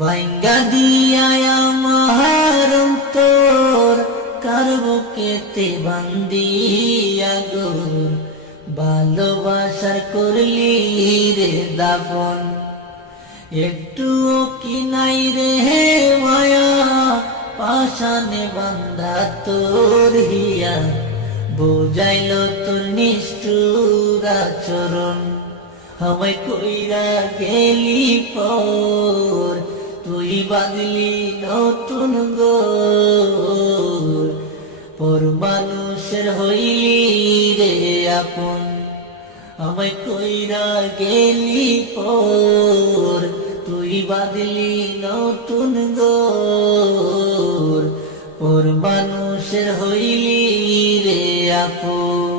ভাঙ্গা দিয়া আমার অন্তর কার বুকেতে বান্দিয়া গো ভালোবাসার করলি রে দাফন। একটুও কি নাই রে মায়া পাশানে বান্ধা তোর হিয়া বুঝাইল তোর নিষ্ঠুর আচরণ। আমায় কইরা গেলি পর তুই বাঁধলি নতুন গোর, পর মানুষের হইলি রে আপন। আমায় কইরা গেলি পর তুই বাঁধলি নতুন গোর, পর মানুষের হইলি রে আপন।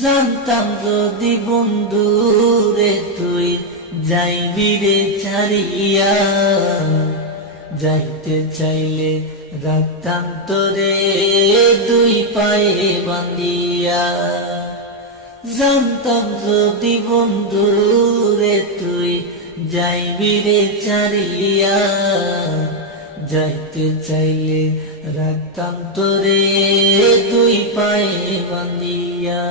জানতাম যদি বন্ধু রে তুই যাইবি রে ছাড়িয়া, যাইতে চাইলে রাখতাম তোরে দুই পায়ে বান্ধিয়া। জানতাম যদি বন্ধু রে তুই যাইবি রে ছাড়িয়া, যাইতে চাইলে রাখতাম তোরে দুই পায়ে বান্ধিয়া।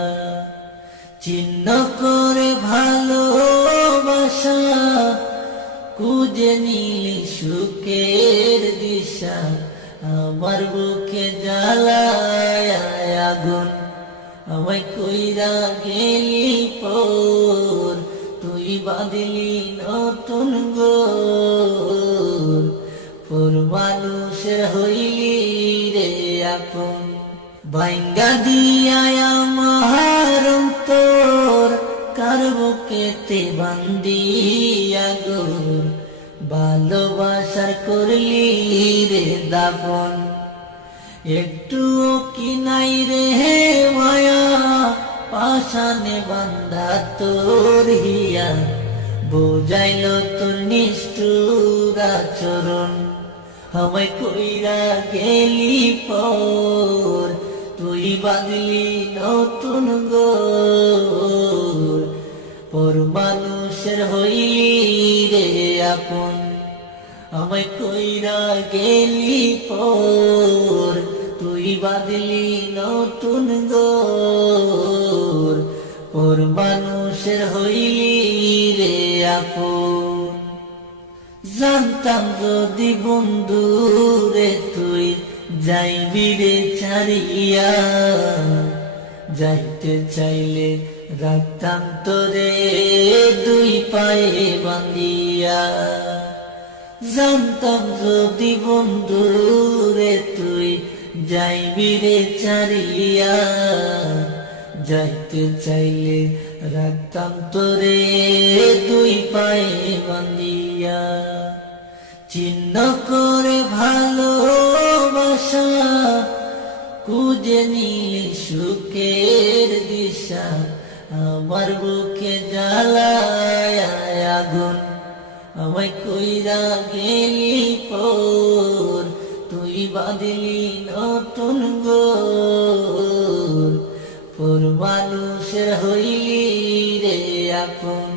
চিহ্ন করে ভালোবাসা খুঁজে নিলি সুখের দিশা, আমার বুকে জ্বালায় আগুন। আমায় কইরা গেলি পর তুই বাঁধলি নতুন গোর, পর মানুষের হইলি রে আপন। ভাঙ্গা দিয়া আমার অন্তর কার বুকেতে বান্দিয়া গো ভালোবাসার করলি রে দাফন। একটুও কি নাই রে মায়া পাশানে বান্ধা তোর হিয়া বুঝাইল তোর নিষ্ঠুর আচরণ। আমায় কইরা গেলি পর তুই বাঁধলি নতুন গোর, পর মানুষের হইলি রে আপন। আমায় কইরা গেলি পর তুই বাঁধলি নতুন গোর, পর মানুষের হইলি রে আপন। জানতাম যদি বন্ধু রে তুই যাইবি রে ছাড়িয়া, যাইতে চাইলে রাখতাম তোরে দুই পায়ে বান্ধিয়া। জানতাম যদি বন্ধু রে তুই যাইবি রে ছাড়িয়া, যাইতে চাইলে রাখতাম তোরে দুই পায়ে বান্ধিয়া। চিহ্ন করে ভালোবাসা খুঁজে নিলি সুখের দিশা, আমার বুকে জ্বালায় আগুন। আমায় কইরা গেলি পর তুই বাঁধলি নতুন গোর, পর মানুষের হইলি রে আপন।